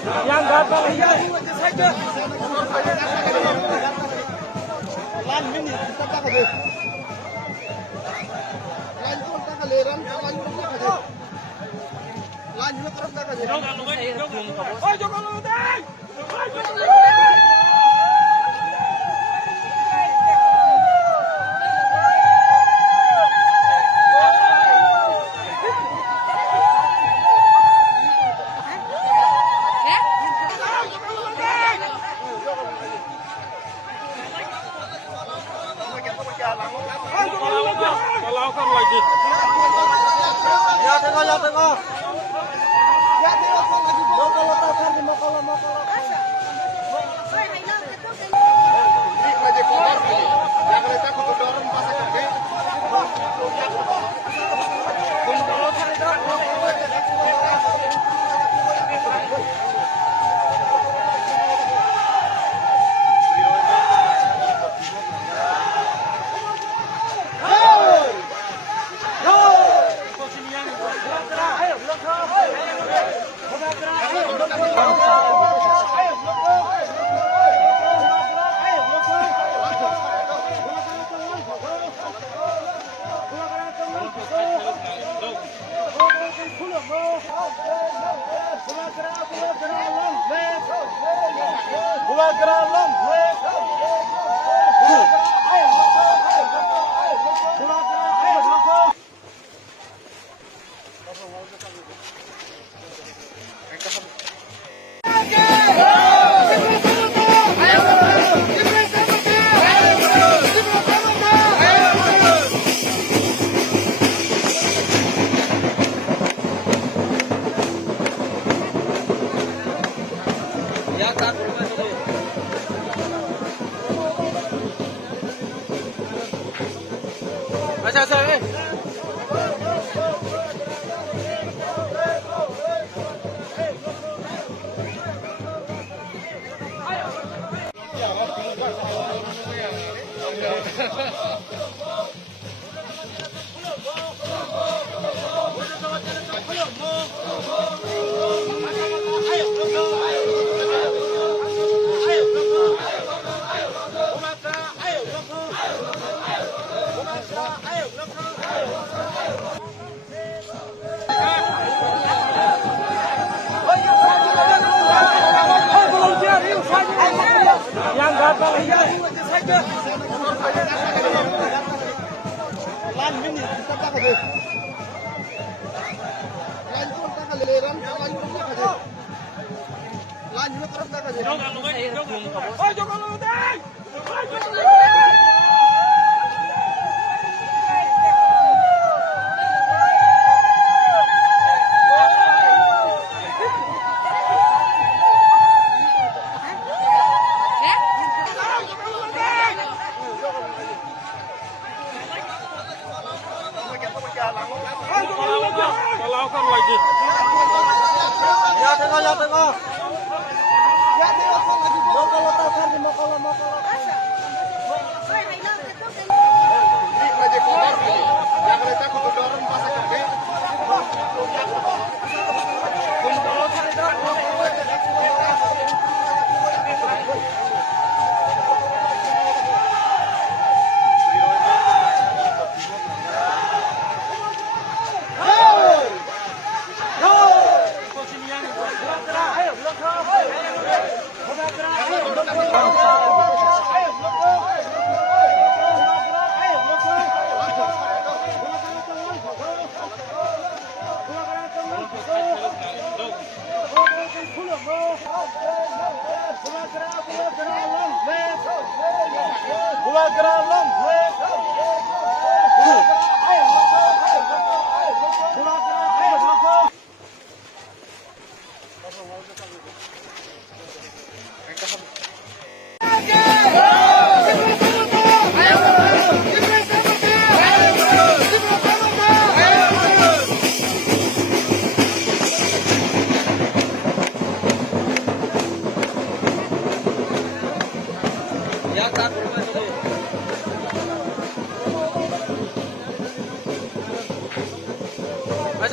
Yang gagal iya saja. Lan ini kita tak ada. Lan itu tak ada leran, lan itu tak ada. Lan itu terus tak ada. Oh, jangan lu deh. Lakukan lagi. Ya tengok. Ya tengok lagi. Mau kalau di mau kalau. Ini lagi kotor ini. Yang kereta kudu dorong pasang kaki. Yang gagal iya saja. Lan ini kita tak ada. Lan itu tak ada leran, lan itu tak ada. Lan itu terus tak ada. Oh, jangan lu deh. Lakukan lagi. Ya tengok. Ya tengok lagi. Mau kalau. Ini lagi kotor ini. Yang kereta kudu dorong pasang kaki.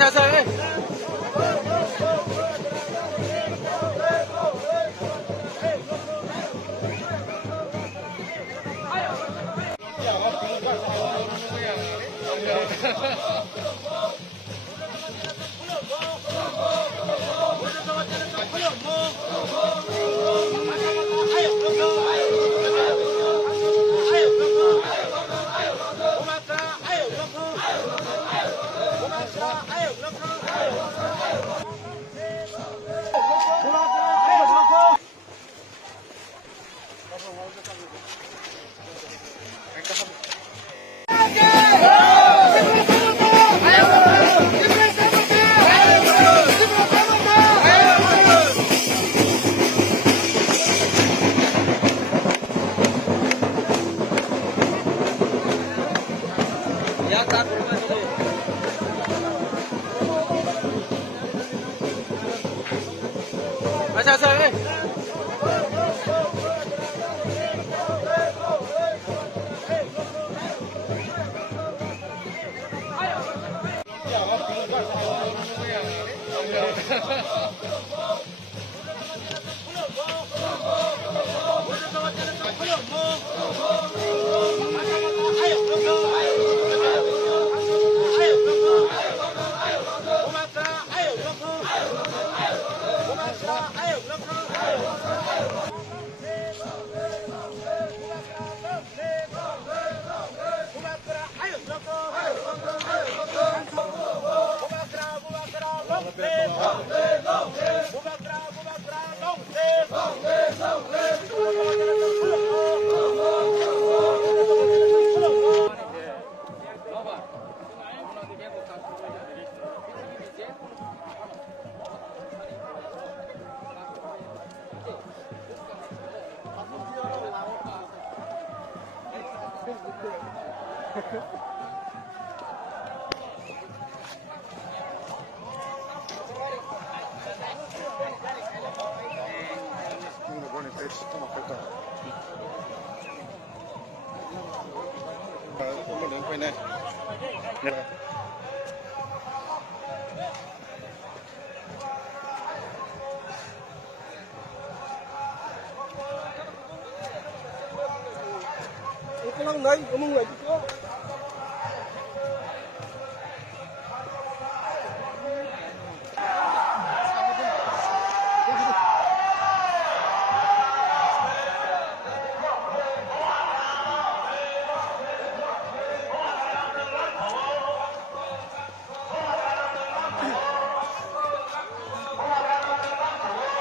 Saya Buone pezzi, toma falta. Không có đường quay này. Ito lang, Nay. Umungay dito.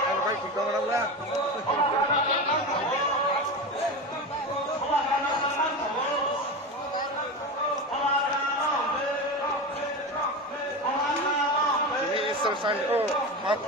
Ano ba, ikaw na lang. Ini selesai. Oh, maaf.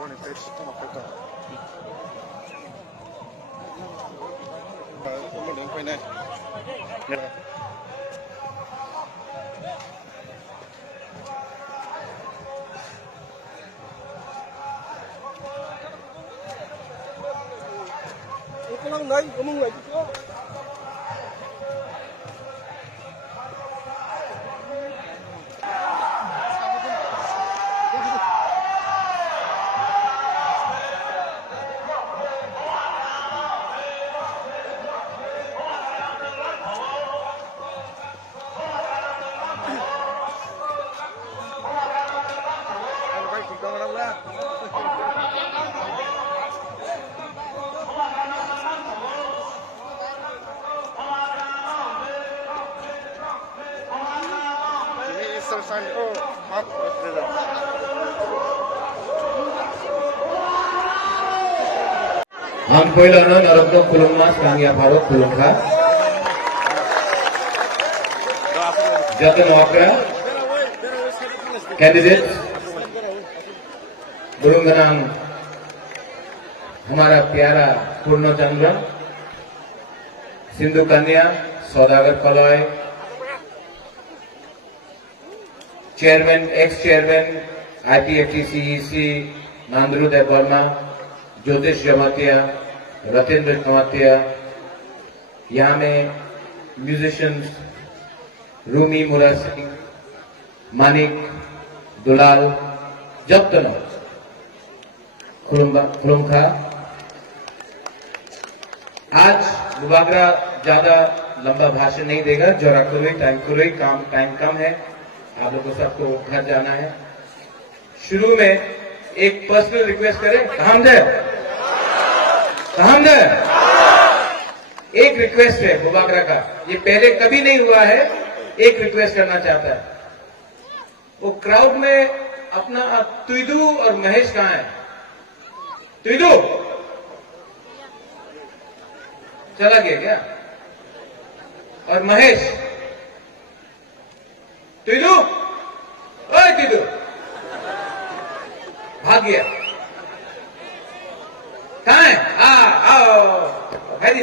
Buone pezzi, toma falta. ไปไหน Ito lang, Nay. Umungay dito. Ano kayo, tignan mo lang lang. Mr. Sunday, oh, Mark, President. Ang पहिलो नरकनो खुलुममा सांगिया भारो खुलुमखा जतन वाकरा candidate गुरुंगनाम हमारा प्यारा पूर्णचंद्र सिंधु कन्या सौदागर कलय chairman x chairman आईपीएफटीसीईसी नांदरू Debbarma ज्योतिष जमातिया रतेंद्र जमातिया यहाँ में musicians Rumi मुरा सिंह मानिक दुलाल जब्तनो खुलुमखा आज बुबागरा ज्यादा लंबा भाषण नहीं देगा जरा टाइम टाइम कम है आप लोगों को सबको घर जाना है शुरू में एक पर्सनल रिक्वेस्ट करें हमदे एक रिक्वेस्ट है बुबागरा का ये पहले कभी नहीं हुआ है एक रिक्वेस्ट करना चाहता है वो क्राउड में अपना तुइदू और महेश कहां है तुइदू चला गया क्या और महेश तुइदू ओए तुइदू भाग गया कहां है आओ फैली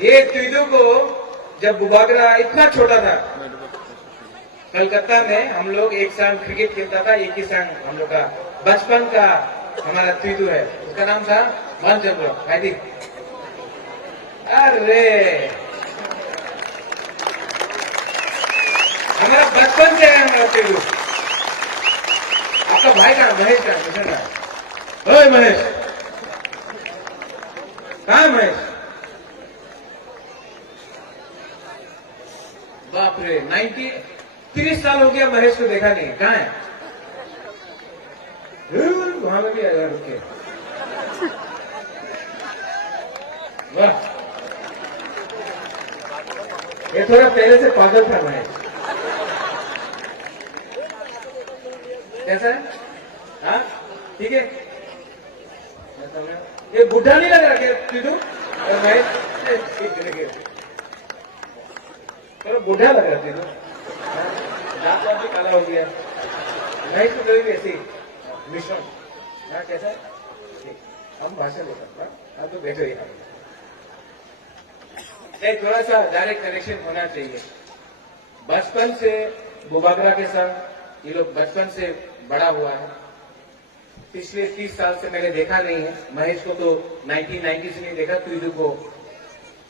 ये तुइदू को जब बुबागरा इतना छोटा था कलकत्ता में हम लोग एक संग क्रिकेट खेलता था एक ही संग हम लोग का बचपन का हमारा तुइदू है उसका नाम था मनचंद्र फैली अरे हमारा बचपन से है हमारा तुइदू आपका भाई का महेश का मिशन है ओए महेश कहाँ है महेश बाप रे 30 साल हो गया महेश को देखा नहीं कहाँ है वहां में भी आएगा रुक के वाह ये थोड़ा पहले से पागल था महेश कैसा है हाँ ठीक है ये बुढ़ा नहीं लग रहा क्या तुझे चलो बुढ़ा लग रहा तुझे दांत वाँत भी काला हो गया नहीं तो कभी भी ऐसी मिश्रण हाँ कैसा है ठीक हम भाषण दे सकते हैं तो बैठो यहाँ एक थोड़ा सा डायरेक्ट कनेक्शन होना चाहिए बचपन से बुबागरा के साथ ये लोग बचपन से बड़ा हुआ है पिछले 30 साल से मैंने देखा नहीं है महेश को तो 1990 से नहीं देखा तुझे को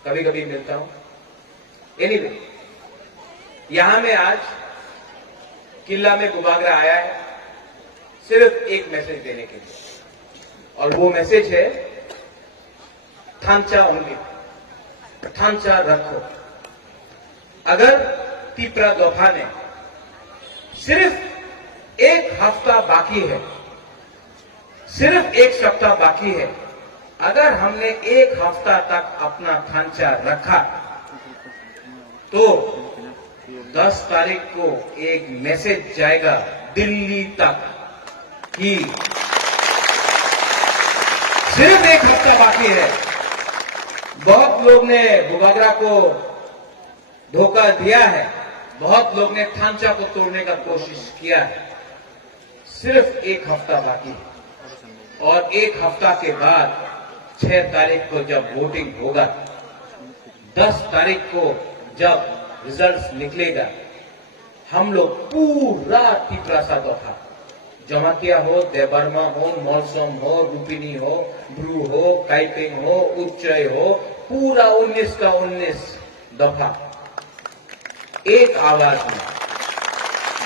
कभी कभी मिलता हूं एनीवे यहां में आज किला में बुबागरा आया है सिर्फ एक मैसेज देने के लिए और वो मैसेज है थांचा ओनली थांचा रखो अगर तीपरा दोफा ने सिर्फ एक हफ्ता बाकी है सिर्फ एक सप्ताह बाकी है अगर हमने एक हफ्ता तक अपना ढांचा रखा तो 10 तारीख को एक मैसेज जाएगा दिल्ली तक कि सिर्फ एक हफ्ता बाकी है बहुत लोग ने बुबागरा को धोखा दिया है बहुत लोग ने ढांचा को तोड़ने का कोशिश किया है सिर्फ एक हफ्ता बाकी है और एक हफ्ता के बाद 6 तारीख को जब वोटिंग होगा, 10 तारीख को जब रिजल्ट्स निकलेगा, हम लोग पूरा तिपरासा दफा, जमातिया हो, देबर्मा हो, मौलसम हो, रुपिनी हो, ब्रू हो, काइपिंग हो, उच्चय हो, पूरा 19 का 19 दफा एक आवाज में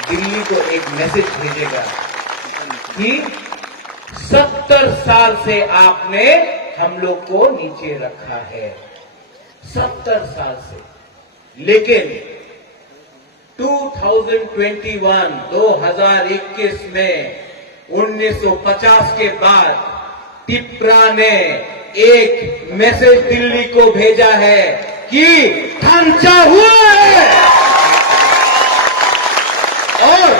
दिल्ली को एक मैसेज भेजेगा कि 70 साल से आपने हम लोग को नीचे रखा है, 70 साल से। लेकिन 2021 में 1950 के बाद तिपरा ने एक मैसेज दिल्ली को भेजा है कि खांचा हुआ है। और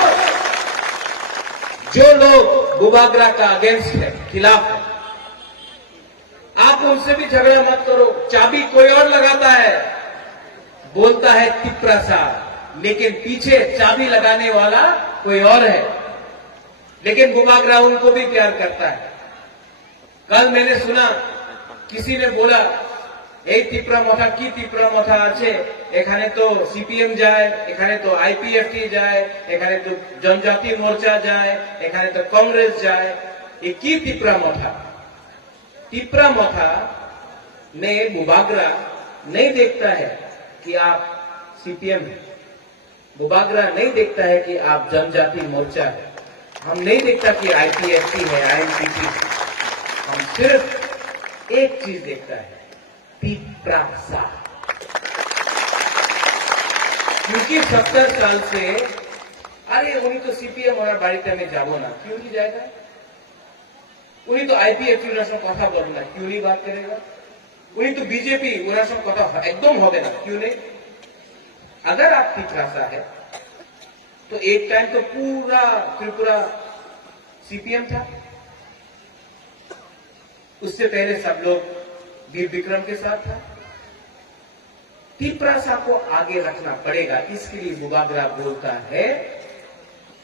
जो लोग बुबागरा का अगेंस्ट है, खिलाफ है, आप उनसे भी झगड़ा मत करो। चाबी कोई और लगाता है, बोलता है तिपरासा, लेकिन पीछे चाबी लगाने वाला कोई और है। लेकिन बुबागरा उनको भी प्यार करता है। कल मैंने सुना किसी ने बोला, এই তিপরা মথা কি তিপরা মথা আছে, এখানে তো সিপিএম যায়, এখানে তো আইপিএফটি যায়, এখানে তো জনজাতি মোর্চা যায়, এখানে তো कांग्रेस যায়, ये কি তিপরা মথা? तिपरा मथा ने बुबागरा नहीं देखता है कि आप सीपीएम है, बुबागरा नहीं देखता है कि आप जनजाति मोर्चा है, हम नहीं देखता कि आईपीएफटी है, आईएनपीटी है। हम सिर्फ एक चीज देखता है, तिपरासा। क्योंकि 70 साल से अरे उन्हीं तो सीपीएम और बाड़ीटा में जाबो ना, क्यों नहीं जाएगा? उन्हीं तो आईपीएफटी कथा बोलो ना, क्यों नहीं बात करेगा? उन्हीं तो बीजेपी कथा एकदम होगे ना, क्यों नहीं? अगर आप तिपरासा है तो एक टाइम तो पूरा त्रिपुरा सीपीएम था, उससे पहले सब लोग वीर विक्रम के साथ था। तिपरासा को आगे रखना पड़ेगा, इसके लिए बुबागरा बोलता है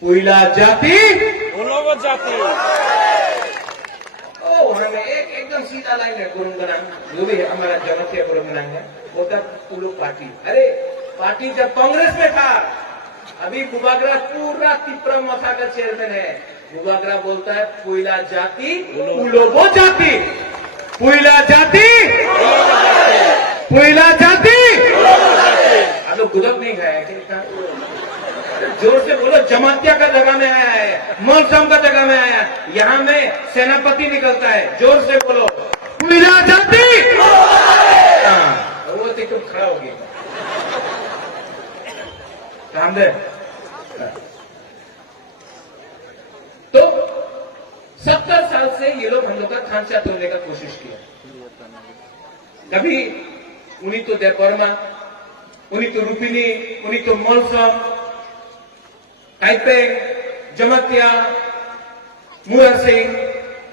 पुइला जाति उलोगो जाति। ओ हमें एकदम सीधा लाइन है, गुरुंगना जो भी है हमारा जनजातीय गुरुंगना है, वो तक उलो पार्टी। अरे पार्टी जब कांग्रेस में था, अभी बुबागरा पूरा तिपरा मथा का चेयरमैन है। बुबागरा बोलता है पुइला जाति उलोगो जाति, पुइला जाति पुइला जाति। अब लोग गुजब नहीं गए क्या? जोर से बोलो, जमातिया का जगह में आया है, मौलसम का जगह में आया है, यहाँ में सेनापति निकलता है, जोर से बोलो पुइला जाति। हाँ, वो तो खड़ा हो गया रामदेव। तो 70 साल से ये लोग हम लोग का खांचा तोड़ने का कोशिश किया। कभी उन्हीं तो देवबर्मा, उन्हीं तो रुपिनी, उन्हीं तो मौलसम, टाइपेंग, जमातिया, मुरार सिंह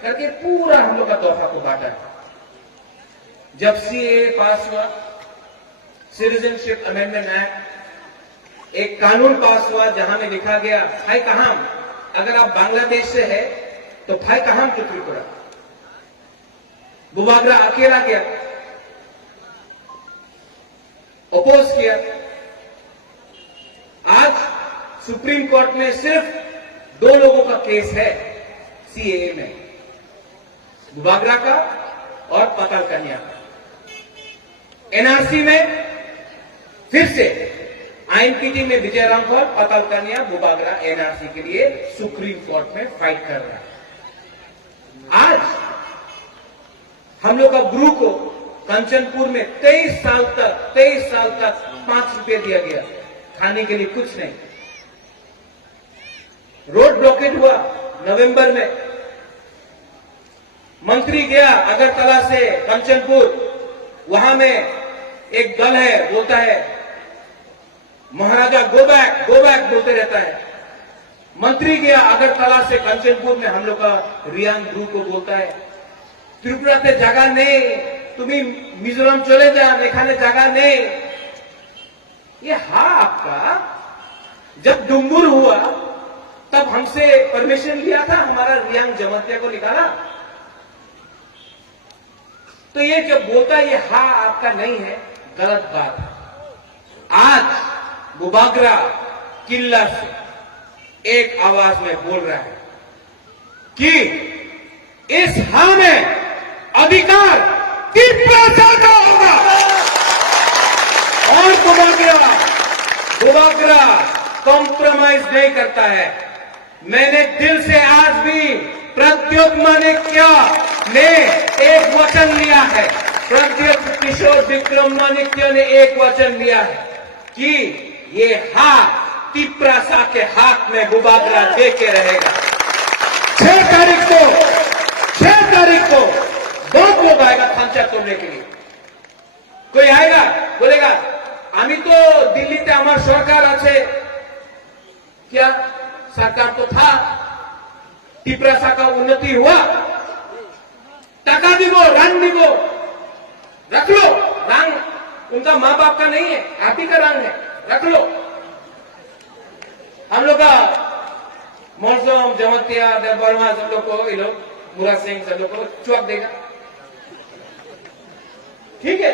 करके पूरा हम लोग का तोहफा को बांटा है। जब सीए पास हुआ, सिटीजनशिप अमेंडमेंट एक्ट, एक कानून पास हुआ जहां में लिखा गया फाई कहाम, अगर आप बांग्लादेश से है तो फाई कहाम टू त्रिपुरा। बुबागरा अकेला गया, अपोज किया। आज सुप्रीम कोर्ट में सिर्फ 2 लोगों का केस है सीएए में, बुबागरा का और पताल कन्या का। एनआरसी में फिर से आईएनपीटी में विजय रामफल, पताल कन्या, बुबागरा एनआरसी के लिए सुप्रीम कोर्ट में फाइट कर रहा है। आज हम लोग का ब्रू को कंचनपुर में 23 साल तक 5 रुपए दिया गया, खाने के लिए कुछ नहीं। रोड ब्लॉकेट हुआ नवंबर में, मंत्री गया अगरतला से कंचनपुर, वहां में एक दल है, बोलता है महाराजा गो बैक बोलते रहता है। मंत्री गया अगरतला से कंचनपुर में, हम लोग का रियांग ब्रू को बोलता है त्रिपुरा से जगह नहीं, तुम्हें मिजोरम चले जा, एखाने जगह नहीं। ये हाँ, आपका जब डुम्बुर हुआ तब हमसे परमिशन लिया था, हमारा रियांग जमातिया को निकाला। तो ये जब बोलता है ये हा आपका नहीं है, गलत बात है। आज बुबागरा किला से एक आवाज में बोल रहा है कि इस हा में अधिकार तिब्बत का होगा और बुबागरा कॉम्प्रोमाइज नहीं करता है। मैंने दिल से आज भी प्रद्युत माणिक्य ने एक वचन लिया है, प्रद्युत किशोर विक्रमादित्य ने एक वचन लिया है कि ये हाथ तिप्रासा के हाथ में बुबागरा दे के रहेगा। 6 तारीख को बहुत लोग आएगा थांचा तोड़ने के लिए। कोई आएगा बोलेगा आमी तो दिल्लीते आमार सरकार आछे, क्या सरकार तो था, तिप्रासा का उन्नति हुआ, टका दिबो रंग दिबो, रख लो रंग उनका माँ बाप का नहीं है, आप ही का रंग है, रख लो। हम लोग का मौसम जमतिया देवबर्मा सब लोग को, ये लोग मुरा सिंह सब लोग को चुप देगा, ठीक है,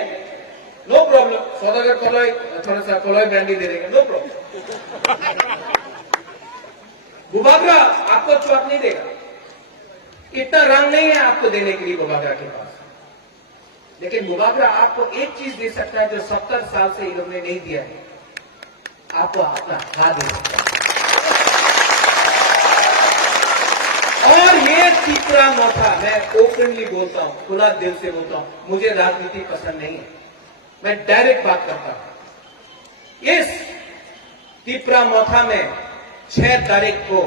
नो प्रॉब्लम। सौदागर कलोई थोड़ा सा कलोई ब्रांडी दे देंगे, नो प्रॉब्लम। बुबागरा आपको चुप नहीं देगा, इतना रंग नहीं है आपको देने के लिए बुबागरा के पास। लेकिन बुबागरा आपको एक चीज दे सकता है जो 70 साल से इन लोगों ने नहीं दिया है, आपको अपना हाथ दे सकता है। और ये तिप्रा मोथा, मैं ओपनली बोलता हूं, खुला दिल से बोलता हूं, मुझे राजनीति पसंद नहीं है, मैं डायरेक्ट बात करता हूं। इस तिप्रा मोथा में 6 तारीख को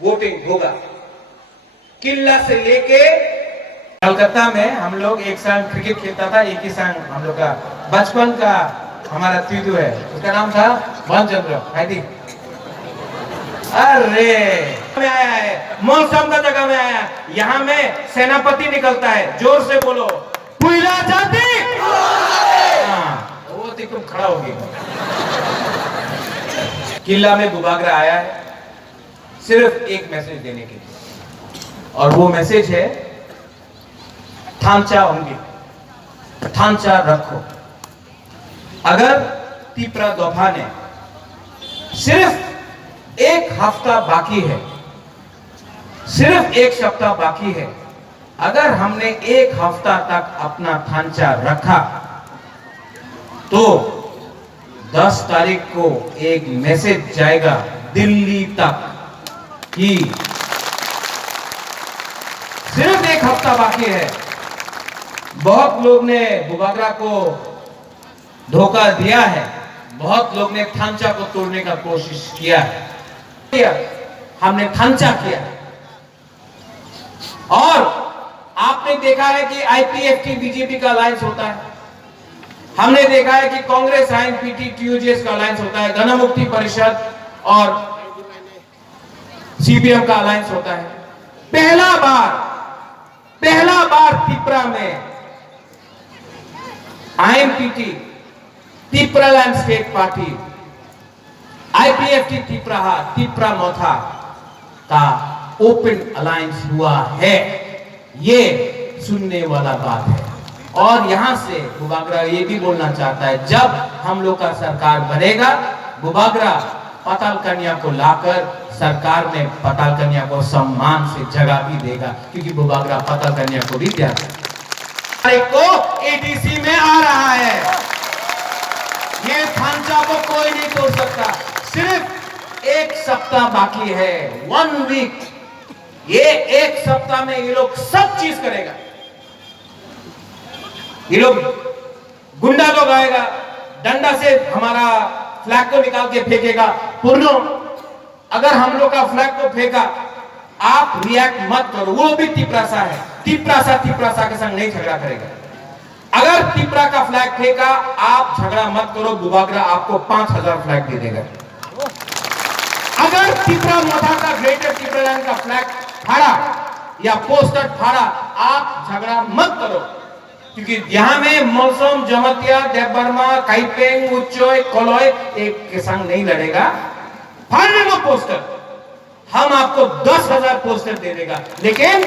वोटिंग होगा। किला से लेके कलकत्ता में हम लोग एक संग क्रिकेट खेलता था, एक ही संग हम लोग का बचपन का हमारा तीदू है, उसका नाम था भानचंद्र हाइदी। अरे में आया है, मौसम का जगह में आया, यहां में सेनापति निकलता है, जोर से बोलो पुइला जाती। वो तुम खड़ा होगी। किला में बुबागरा आया है सिर्फ एक मैसेज देने के लिए, और वो मैसेज है थांचा होंगे, थांचा रखो। अगर तिप्रा दोफा ने सिर्फ 1 हफ्ता बाकी है, सिर्फ 1 सप्ताह बाकी है, अगर हमने 1 हफ्ता तक अपना थांचा रखा तो 10 तारीख को एक मैसेज जाएगा दिल्ली तक कि सिर्फ 1 हफ्ता बाकी है। बहुत लोग ने बुबागरा को धोखा दिया है, बहुत लोग ने थांचा को तोड़ने का कोशिश किया है, हमने थांचा किया। और आपने देखा है कि आईपीएफटी बीजेपी का अलायंस होता है, हमने देखा है कि कांग्रेस आईएनपीटी टीयूजेएस का अलायंस होता है, गणमुक्ति परिषद और सीपीएम का अलायंस होता है। पहला बार तिप्रा में आईएनपीटी तिप्रालैंड स्टेट पार्टी, आईपीएफटी तिप्रा मोथा का ओपन अलायंस हुआ है, ये सुनने वाला बात है। और यहां से बुबागरा ये भी बोलना चाहता है, जब हम लोग का सरकार बनेगा, बुबागरा पाताल कन्या को लाकर सरकार में पाताल कन्या को सम्मान से जगह भी देगा, क्योंकि बुबागरा पाताल कन्या को भी दिया को एडीसी में आ रहा है। ये थांचा को कोई नहीं तोड़ सकता, सिर्फ 1 सप्ताह बाकी है, 1 वीक। ये 1 सप्ताह में ये लोग सब चीज करेगा। ये लोग गुंडा लोग आएगा, डंडा से हमारा फ्लैग को निकाल के फेंकेगा। पूर्णो अगर हम लोग का फ्लैग को फेंका, आप रिएक्ट मत करो, वो भी तिप्रासा है, तिप्रासा के संग नहीं झगड़ा करेगा। अगर तिप्रा का फ्लैग फेंका, आप झगड़ा मत करो, बुबागरा आपको 5000 फ्लैग दे देगा। अगर तिप्रा मोथा का ग्रेटर तिप्रालैंड का फ्लैग फाड़ा या पोस्टर फाड़ा, आप झगड़ा मत करो, क्योंकि यहां में मौसम जमतिया देवबर्मा काइपेंग उच्चोय कोलोय एक के संग नहीं लड़ेगा। फाड़ने को पोस्टर, हम आपको 10,000 पोस्टर दे देगा, लेकिन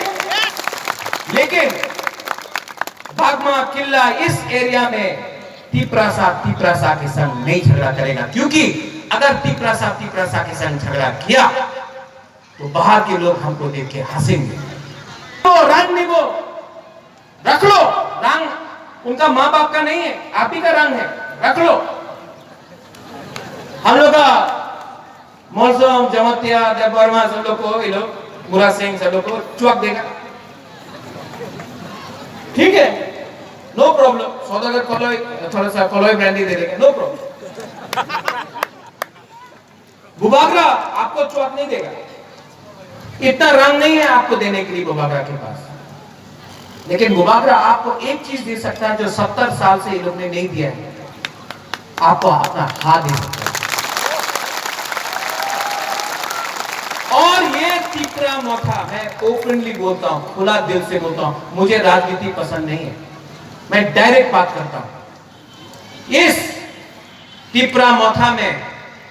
भागमा किल्ला इस एरिया में तिपरासा के संग नहीं झगड़ा करेगा, क्योंकि अगर तिपरासा के संग झगड़ा किया तो बाहर के लोग हमको देख के हंसेंगे। तो रंग नहीं, वो रख लो, रंग उनका माँ बाप का नहीं है, आप ही का रंग है, रख लो। हम लोग का मौसम जमतिया देवबर्मा सब लोग को, ये लोग मुरा सिंह सब लोग को चुक देगा, ठीक है, नो प्रॉब्लम। सौदागर कलोई थोड़ा सा कलोई ब्रांडी दे देंगे, नो प्रॉब्लम। बुबागरा आपको चुक नहीं देगा, इतना रंग नहीं है आपको देने के लिए बुबागरा के पास। लेकिन बुबागरा आपको एक चीज दे सकता है जो 70 साल से ये लोग ने नहीं दिया है, आपको अपना हाथ दे सकता है। और ये तिपरा मोथा, मैं ओपनली बोलता हूं, खुला दिल से बोलता हूं, मुझे राजनीति पसंद नहीं है, मैं डायरेक्ट बात करता हूं। इस तिपरा मोथा में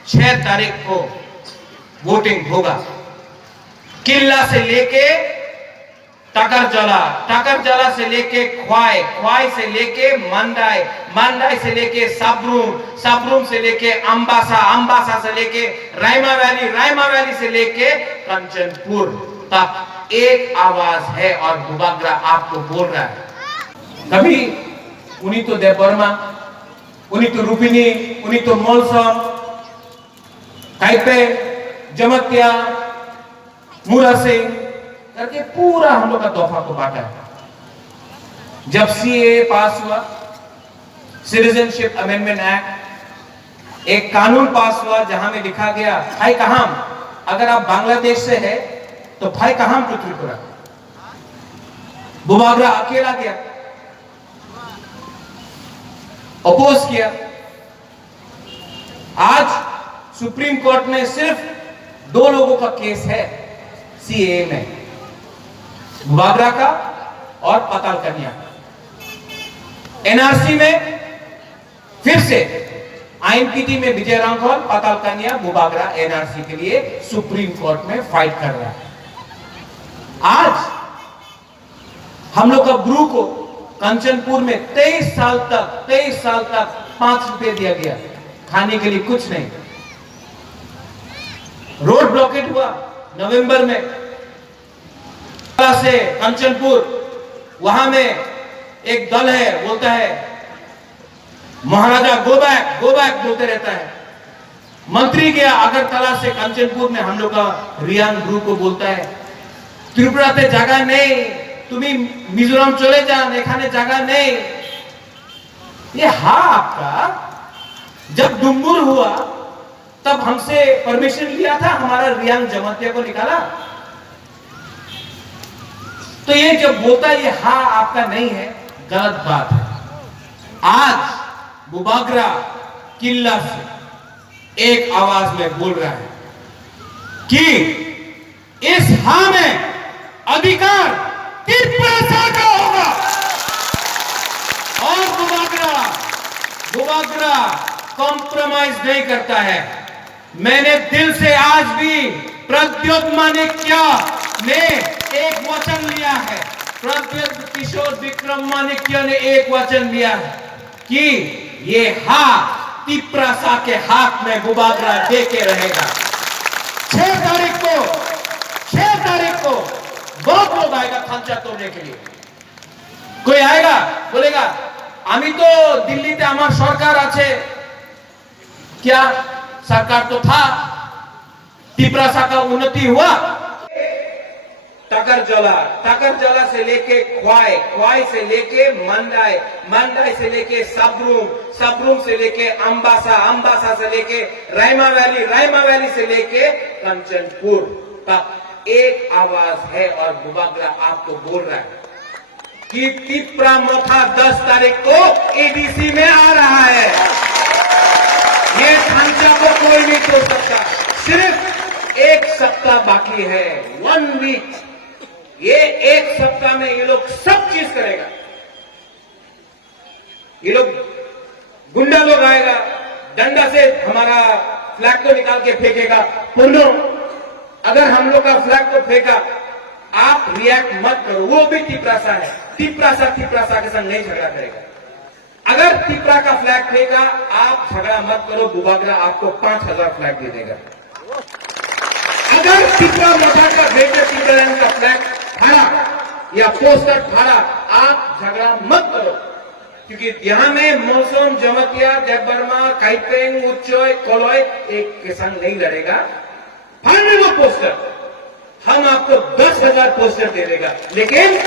6 तारीख को वोटिंग होगा। किल्ला से लेके टाकरजला से लेके ख्वाई से लेके मंडाई से लेके सबरूम से लेके अंबासा से लेके रायमा वैली से लेके कंचनपुर तक एक आवाज है। और बुबागरा आपको बोल रहा है, कभी उन्हीं तो देवबर्मा, उन्हीं तो रूपिनी, उन्हीं तो मौसम, काइपे, जमतिया, मुरा सिंह करके पूरा हम लोग का तोहफा को बांटा है। जब सीए पास हुआ, सिटीजनशिप अमेंडमेंट एक्ट, एक कानून पास हुआ जहां में लिखा गया भाई कहाम, अगर आप बांग्लादेश से है तो भाई कहाम टू त्रिपुरा। बुबागरा अकेला गया, अपोज किया। आज सुप्रीम कोर्ट में सिर्फ 2 लोगों का केस है सीए में, बुबागरा का और पाताल कन्या का। एनआरसी में फिर से आईएनपीटी में विजय रांखल, पाताल कन्या, बुबागरा एनआरसी के लिए सुप्रीम कोर्ट में फाइट कर रहा है। आज हम लोग का ब्रू को कंचनपुर में 23 साल तक 5 रुपए दिया गया, खाने के लिए कुछ नहीं। रोड ब्लॉकेट हुआ नवंबर में से कंचनपुर, वहां में एक दल है, बोलता है महाराजा गो बैक बोलते रहता है। मंत्री गया अगरतला से कंचनपुर में, हम लोग का रियान ग्रुप को बोलता है त्रिपुरा ते जगह नहीं, तुम्हें मिजोरम चले जा, एखाने जगह नहीं। ये आपका जब डुम्बुर हुआ तब हमसे परमिशन लिया था, हमारा रियांग जमतिया को निकाला। तो ये जब बोलता है ये आपका नहीं है, गलत बात है। आज बुबागरा किल्ला से एक आवाज में बोल रहा है कि इस में अधिकार तिपरासा का होगा। और बुबागरा कॉम्प्रोमाइज नहीं करता है। मैंने दिल से आज भी प्रद्योत माणिक्य ने एक वचन लिया है, प्रद्योत किशोर विक्रम माणिक्य ने एक वचन लिया है कि ये तिपरासा के हाथ में बुबागरा दे के रहेगा। 6 तारीख को बहुत लोग आएगा खांचा तोड़ने के लिए। कोई आएगा बोलेगा आमी तो दिल्ली ते आमार सरकार आछे, क्या सरकार तो था, तिपरासा का उन्नति हुआ। टाकरजला से लेके ख्वाई से लेके मंडाई से लेके सबरूम से लेके अंबासा से लेके रायमा वैली से लेके कंचनपुर तक एक आवाज है। और बुबागरा आपको बोल रहा है कि तिपरा मोथा 10 तारीख को एडीसी में आ रहा है। ये ढांचा को कोई नहीं तोड़ सकता। सिर्फ 1 सप्ताह बाकी है, 1 वीक। ये 1 सप्ताह में ये लोग सब चीज करेगा। ये लोग गुंडा लोग आएगा, डंडा से हमारा फ्लैग को निकाल के फेंकेगा। पुनो अगर हम लोग का फ्लैग को फेंका, आप रिएक्ट मत करो, वो भी तिपरासा है। तिपरासा के संग नहीं झगड़ा करेगा। अगर तिपरा का फ्लैग देगा, आप झगड़ा मत करो, बुबागरा आपको 5000 फ्लैग दे देगा। अगर तिपरा मोटा का ग्रेटर टिपरालैंड का फ्लैग फाड़ा या पोस्टर फाड़ा, आप झगड़ा मत करो, क्योंकि यहां में मौसम, जमतिया, देवबर्मा, काइपेंग, उच्चोय, कोलोय एक के संग नहीं लड़ेगा। फाड़ने वो पोस्टर, हम आपको 10,000 पोस्टर दे देगा, लेकिन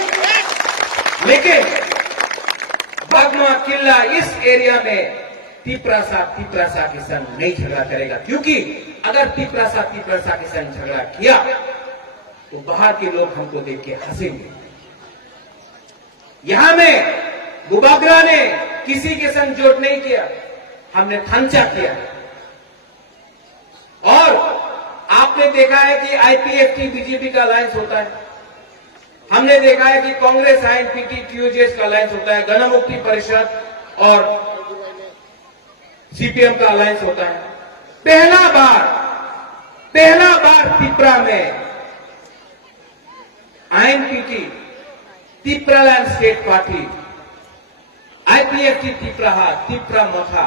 बागमा किला इस एरिया में तिपरासा के संग नहीं झगड़ा करेगा, क्योंकि अगर तिपरासा के संग झगड़ा किया तो बाहर के लोग हमको देख के हंसेंगे। यहां में बुबागरा ने किसी के संग जोड़ नहीं किया, हमने थंचा किया। और आपने देखा है कि आईपीएफटी बीजेपी का अलायंस होता है, हमने देखा है कि कांग्रेस आईएनपीटी टीयूजेएस का अलायंस होता है, गण मुक्ति परिषद और सीपीएम का अलायंस होता है। पहला बार तिपरा में आईएनपीटी, तिपरालैंड स्टेट पार्टी, आईपीएफटी तिपरा मोथा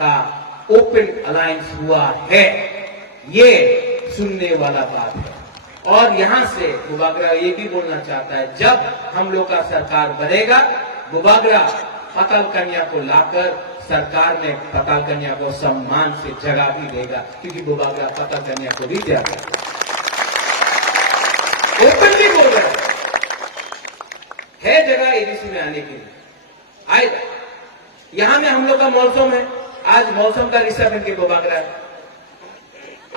का ओपन अलायंस हुआ है। ये सुनने वाला बात है। और यहां से बुबागरा ये भी बोलना चाहता है, जब हम लोग का सरकार बनेगा, बुबागरा पाताल कन्या को लाकर सरकार में पाताल कन्या को सम्मान से जगह भी देगा, क्योंकि बुबागरा पाताल कन्या को भी जाता ओपनली बोल रहा है जगह एडीसी में आने के लिए आएगा। यहां में हम लोग का मौसम है, आज मौसम का रिसर्व बुबागरा है।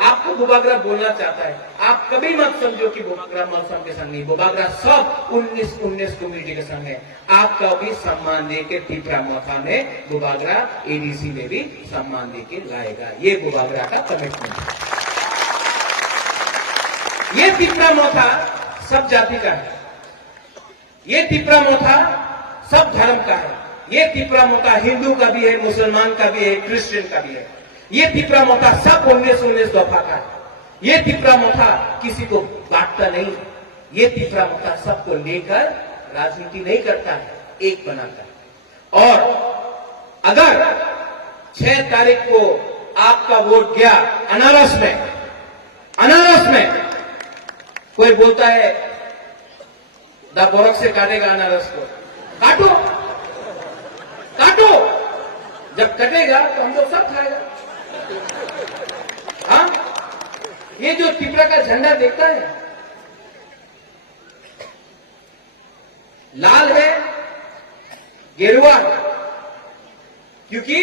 आपको बुबागरा बोलना चाहता है, आप कभी मत समझो कि बुबागरा मौसम के संग नहीं, बुबागरा सब 19 कम्युनिटी के संग है। आपका भी सम्मान देकर तिपरा मोथा में बुबागरा एडीसी में भी सम्मान देकर लाएगा। ये बुबागरा का कमिटमेंट है। ये तिपरा मोथा सब जाति का है, ये तिपरा मोथा सब धर्म का है। ये तिपरा मोथा हिंदू का भी है, मुसलमान का भी है, क्रिश्चियन का भी है। ये तिपरा मोथा सब 19 दफा का है। ये तिपरा मोथा किसी को बांटता नहीं है। ये तिपरा मोथा सबको लेकर राजनीति नहीं करता है, एक बनाता है। और अगर 6 तारीख को आपका वोट गया अनारस में कोई बोलता है द बोरक से काटेगा अनारस को, काटो, जब कटेगा तो हम लोग सब खाएगा। हाँ, ये जो तिपरा का झंडा देखता है, लाल है, गेरुआ है, क्योंकि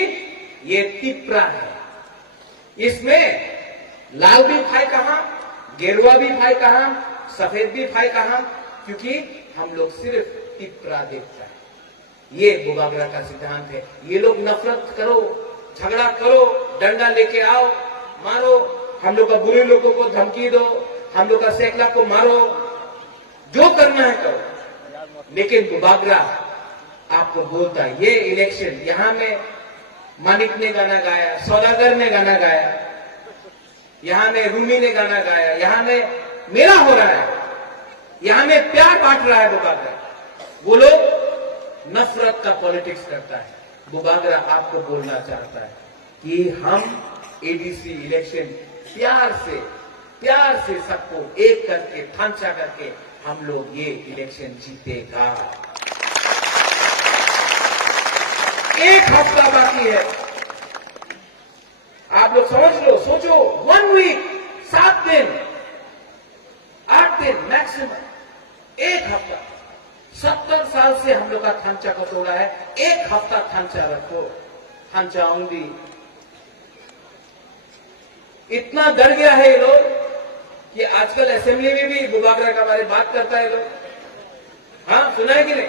ये तिपरा है। इसमें लाल भी भाई कहां, गेरुआ भी भाई कहां, सफेद भी भाई कहां, क्योंकि हम लोग सिर्फ तिपरा देखता है। ये बुबागरा का सिद्धांत है। ये लोग नफरत करो, झगड़ा करो, डंडा लेके आओ, मारो, हम लोग का बुरे लोगों को धमकी दो, हम लोग का सैकड़ा को मारो, जो करना है करो, लेकिन बुबागरा आपको बोलता है। ये इलेक्शन, यहां में मानिक ने गाना गाया, सौदागर ने गाना गाया, यहां में रूमी ने गाना गाया, यहां में मेला हो रहा है, यहां में प्यार बांट रहा है बुबागरा। वो लोग नफरत का पॉलिटिक्स करता है। बुबागरा आपको बोलना चाहता है कि हम एडीसी इलेक्शन प्यार से सबको एक करके, थांचा करके हम लोग ये इलेक्शन जीतेगा। एक हफ्ता बाकी है, आप लोग समझ लो, सोचो, 1 वीक, 7 दिन, 8 दिन मैक्सिमम, एक हफ्ता। 70 साल से हम लोग का थांचा को तोड़ा है, एक हफ्ता थांचा रखो, थांचा ओनली। इतना डर गया है ये लोग कि आजकल असेंबली में भी बुबागरा के बारे में बात करता है लोग। हाँ, सुना है कि नहीं?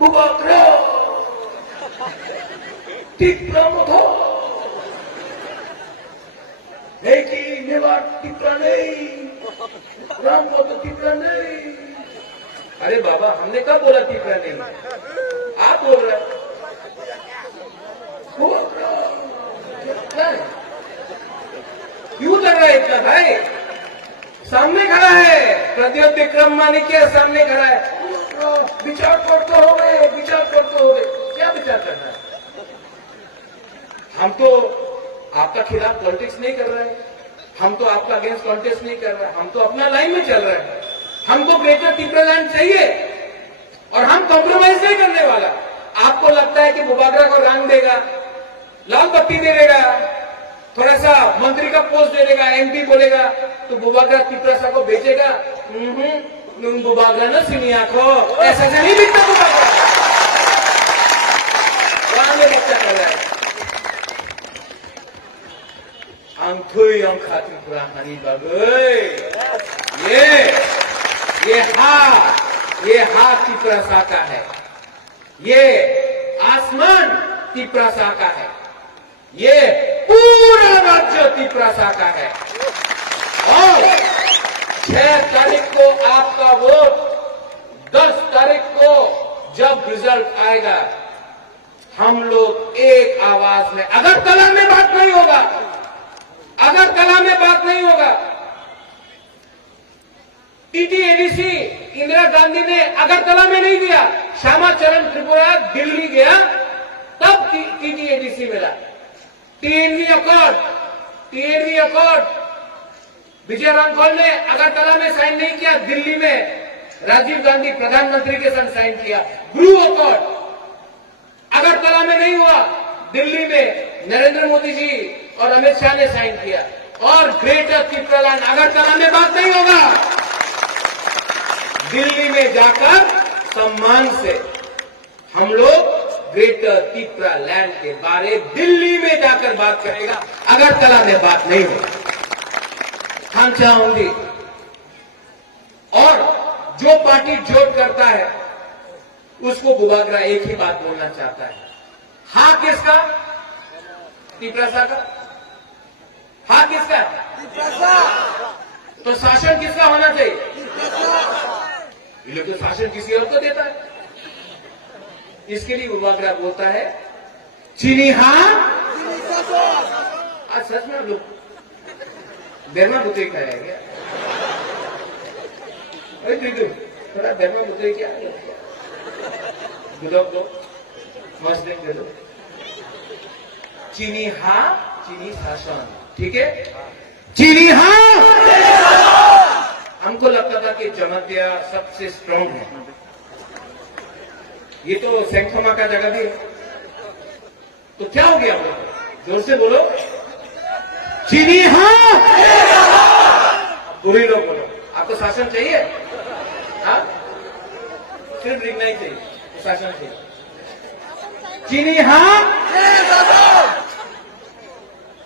बुबागरा तिपरा मोथा नहीं, मेवाड़ तिपरा नहीं, राम को तो तिपरा नहीं। अरे बाबा, हमने कब बोला तिपरा नहीं? आप बोल रहे हैं। क्यों कर रहा है इतना भाई? सामने खड़ा है, प्रद्योत विक्रम मानिक के सामने खड़ा है। विचार करते हो गए। क्या विचार करना है? हम तो आपका खिलाफ पॉलिटिक्स नहीं कर रहे हैं, हम तो आपका अगेंस्ट कॉन्टेस्ट नहीं कर रहे हैं, हम तो अपना लाइन में चल रहे हैं। हमको ग्रेटर त्रिपुरालैंड चाहिए और हम कॉम्प्रोमाइज नहीं करने वाला। आपको लगता है कि बुबागरा को रंग देगा, लाल बत्ती दे देगा, थोड़ा सा मंत्री का पोस्ट दे देगा, एमपी बोलेगा तो बुबागरा त्रिपुरा को बेचेगा? बुबागरा ना सुनी आंखो, ऐसा नहीं बिकता बुबागरा। वहां में बच्चा कर रहा है अंखुई अंखा त्रिपुरा हनी बगई। ये हाथ त्रिपुरा का है, ये आसमान त्रिपुरा का है, ये पूरा राज्य त्रिपुरा का है। और 6 तारीख को आपका वोट, 10 तारीख को जब रिजल्ट आएगा, हम लोग एक आवाज में, अगरतला में बात नहीं होगा, टीटीएडीसी इंदिरा गांधी ने अगरतला में नहीं दिया, श्यामा चरण त्रिपुरा दिल्ली गया तब टीटीएडीसी मिला। टीएनवी अकॉर्ड विजय रामफल ने अगरतला में साइन नहीं किया, दिल्ली में राजीव गांधी प्रधानमंत्री के संग साइन किया। ब्रू अकॉर्ड अगरतला में नहीं हुआ, दिल्ली में नरेंद्र मोदी जी और अमित शाह ने साइन किया। और ग्रेटर त्रिपुरालैंड, अगरतला में बात नहीं होगा, दिल्ली में जाकर सम्मान से हम लोग ग्रेटर त्रिपुरालैंड के बारे दिल्ली में जाकर बात करेगा, अगरतला में बात नहीं होगी। हम चाहूंगी और जो पार्टी जोड़ करता है उसको बुबागरा एक ही बात बोलना चाहता है, हाँ किसका? त्रिपुरा का। हाँ किसका? तो शासन किसका होना चाहिए? ये लोग तो शासन किसी और को देता है। इसके लिए बुबागरा बोलता है चीनी हाँ। आज सच में लोग बेरमा बुते खाया है क्या? थोड़ा बेरमा बुते क्या दो मस्त दे दो। चीनी हाँ, चीनी शासन, ठीक है? चीनी हाँ। हमको लगता था कि जमातिया सबसे स्ट्रांग है, ये तो सेंखमा का जगह भी है, तो क्या हो गया? जोर से बोलो चीनी हाँ। बुरे लोग बोलो आपको शासन चाहिए? हाँ, सिर्फ लिखना ही चाहिए, शासन चाहिए। चीनी हाँ।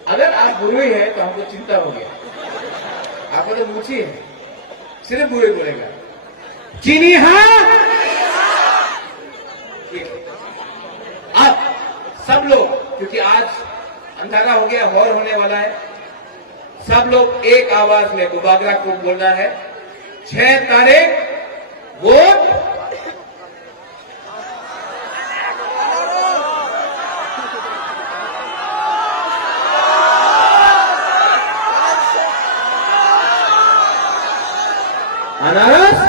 अगर आप बुरे हैं तो हमको चिंता हो गया, आपको तो मूछी है, सिर्फ बुरे बोलेगा चीनी हाँ। अब सब लोग, क्योंकि आज अंधारा हो गया, वॉर होने वाला है, सब लोग एक आवाज में बुबागरा को बोलना है 6 तारीख वोट अनारस,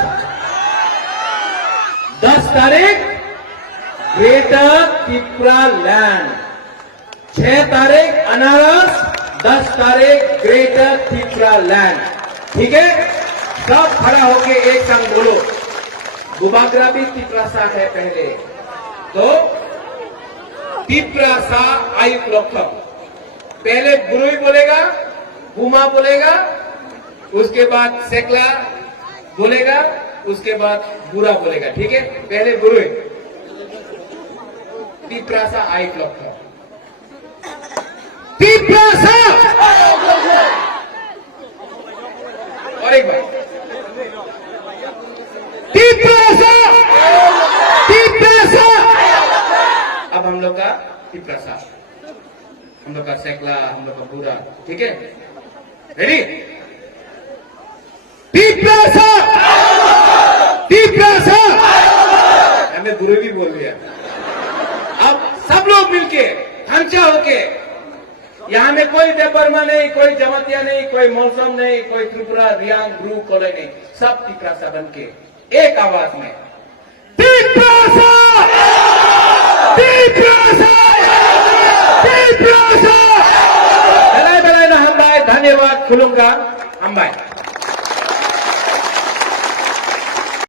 10 तारीख ग्रेटर त्रिपुरालैंड, 6 तारीख अनारस, 10 तारीख ग्रेटर त्रिपुरालैंड, ठीक है? सब खड़ा होके एक संग बोलो। बुबागरा भी त्रिपुरा सा है पहले, तो त्रिपुरा सा आयुक्त लक्षण, पहले गुरुई बोलेगा, गुमा बोलेगा, उसके बाद सेकला बोलेगा, उसके बाद बुरा बोलेगा, ठीक है? पहले गुरुई त्रिपुरा सा आयुक्त लक्षण, त्रिपुरा सा। और एक बार त्रिपुरा सा। अब हम लोग का त्रिपुरा सा, हम लोग का सेकला, हम लोग का बुरा, ठीक है? रेडी? त्रिपुरा सा। हमें बुरे भी बोल दिया। अब सब लोग मिलके ढांचा होके, यहाँ में कोई देबर्मा नहीं, कोई जमातिया नहीं, कोई मौसम नहीं, कोई त्रिपुरा, रियांग, ब्रू, कोले नहीं, सब त्रिपुरा सा बन के एक आवाज में धन्यवाद खुलूंगा अंबाई